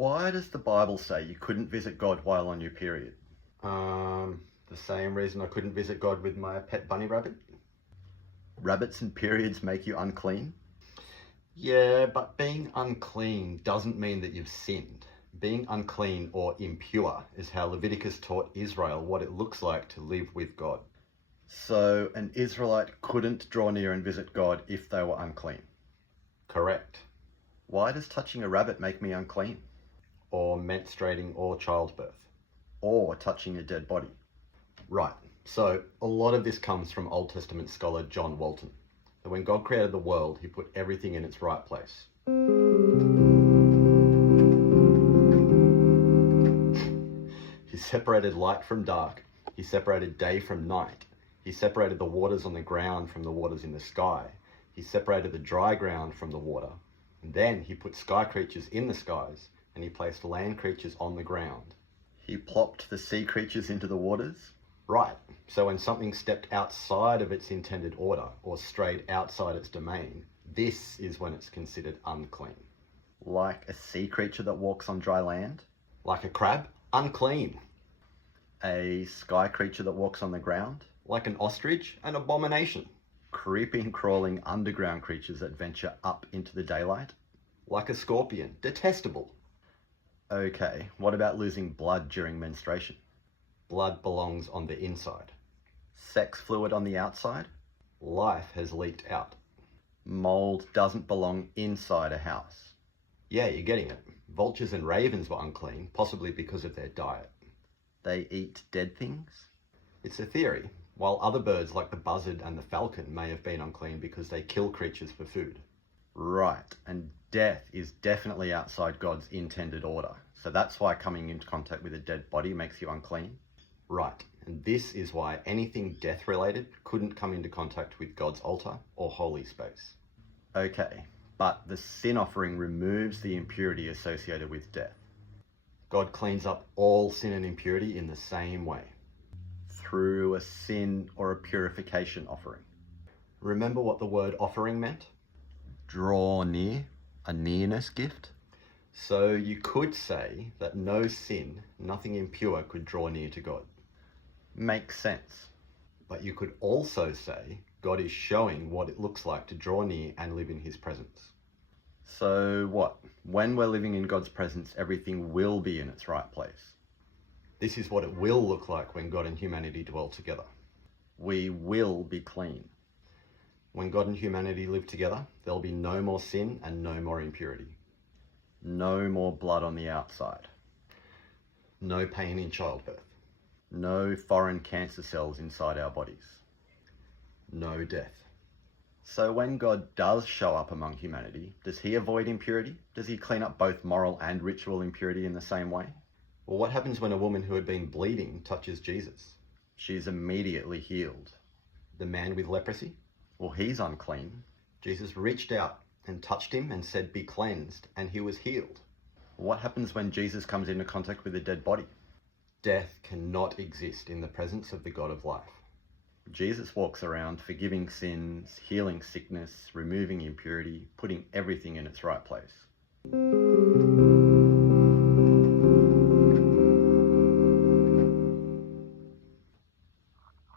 Why does the Bible say you couldn't visit God while on your period? The same reason I couldn't visit God with my pet bunny rabbit. Rabbits and periods make you unclean? Yeah, but being unclean doesn't mean that you've sinned. Being unclean or impure is how Leviticus taught Israel what it looks like to live with God. So an Israelite couldn't draw near and visit God if they were unclean? Correct. Why does touching a rabbit make me unclean? Or menstruating or childbirth. Or touching a dead body? Right, so a lot of this comes from Old Testament scholar John Walton. That when God created the world, he put everything in its right place. He separated light from dark. He separated day from night. He separated the waters on the ground from the waters in the sky. He separated the dry ground from the water. And then he put sky creatures in the skies, and he placed land creatures on the ground. He plopped the sea creatures into the waters? Right, so when something stepped outside of its intended order or strayed outside its domain, this is when it's considered unclean. Like a sea creature that walks on dry land? Like a crab? Unclean. A sky creature that walks on the ground? Like an ostrich? An abomination. Creeping, crawling underground creatures that venture up into the daylight? Like a scorpion. Detestable. Okay, what about losing blood during menstruation? Blood belongs on the inside. Sex fluid on the outside? Life has leaked out. Mold doesn't belong inside a house. Yeah, you're getting it. Vultures and ravens were unclean, possibly because of their diet. They eat dead things? It's a theory, while other birds like the buzzard and the falcon may have been unclean because they kill creatures for food. Right, and death is definitely outside God's intended order. So that's why coming into contact with a dead body makes you unclean? Right, and this is why anything death-related couldn't come into contact with God's altar or holy space. Okay, but the sin offering removes the impurity associated with death. God cleans up all sin and impurity in the same way. Through a sin or a purification offering. Remember what the word offering meant? Draw near, a nearness gift. So you could say that no sin, nothing impure could draw near to God. Makes sense. But you could also say God is showing what it looks like to draw near and live in his presence. So what? When we're living in God's presence, everything will be in its right place. This is what it will look like when God and humanity dwell together. We will be clean. When God and humanity live together, there'll be no more sin and no more impurity. No more blood on the outside. No pain in childbirth. No foreign cancer cells inside our bodies. No death. So when God does show up among humanity, does he avoid impurity? Does he clean up both moral and ritual impurity in the same way? Well, what happens when a woman who had been bleeding touches Jesus? She's immediately healed. The man with leprosy? Well, he's unclean. Jesus reached out and touched him and said, "Be cleansed," and he was healed. What happens when Jesus comes into contact with a dead body? Death cannot exist in the presence of the God of life. Jesus walks around forgiving sins, healing sickness, removing impurity, putting everything in its right place.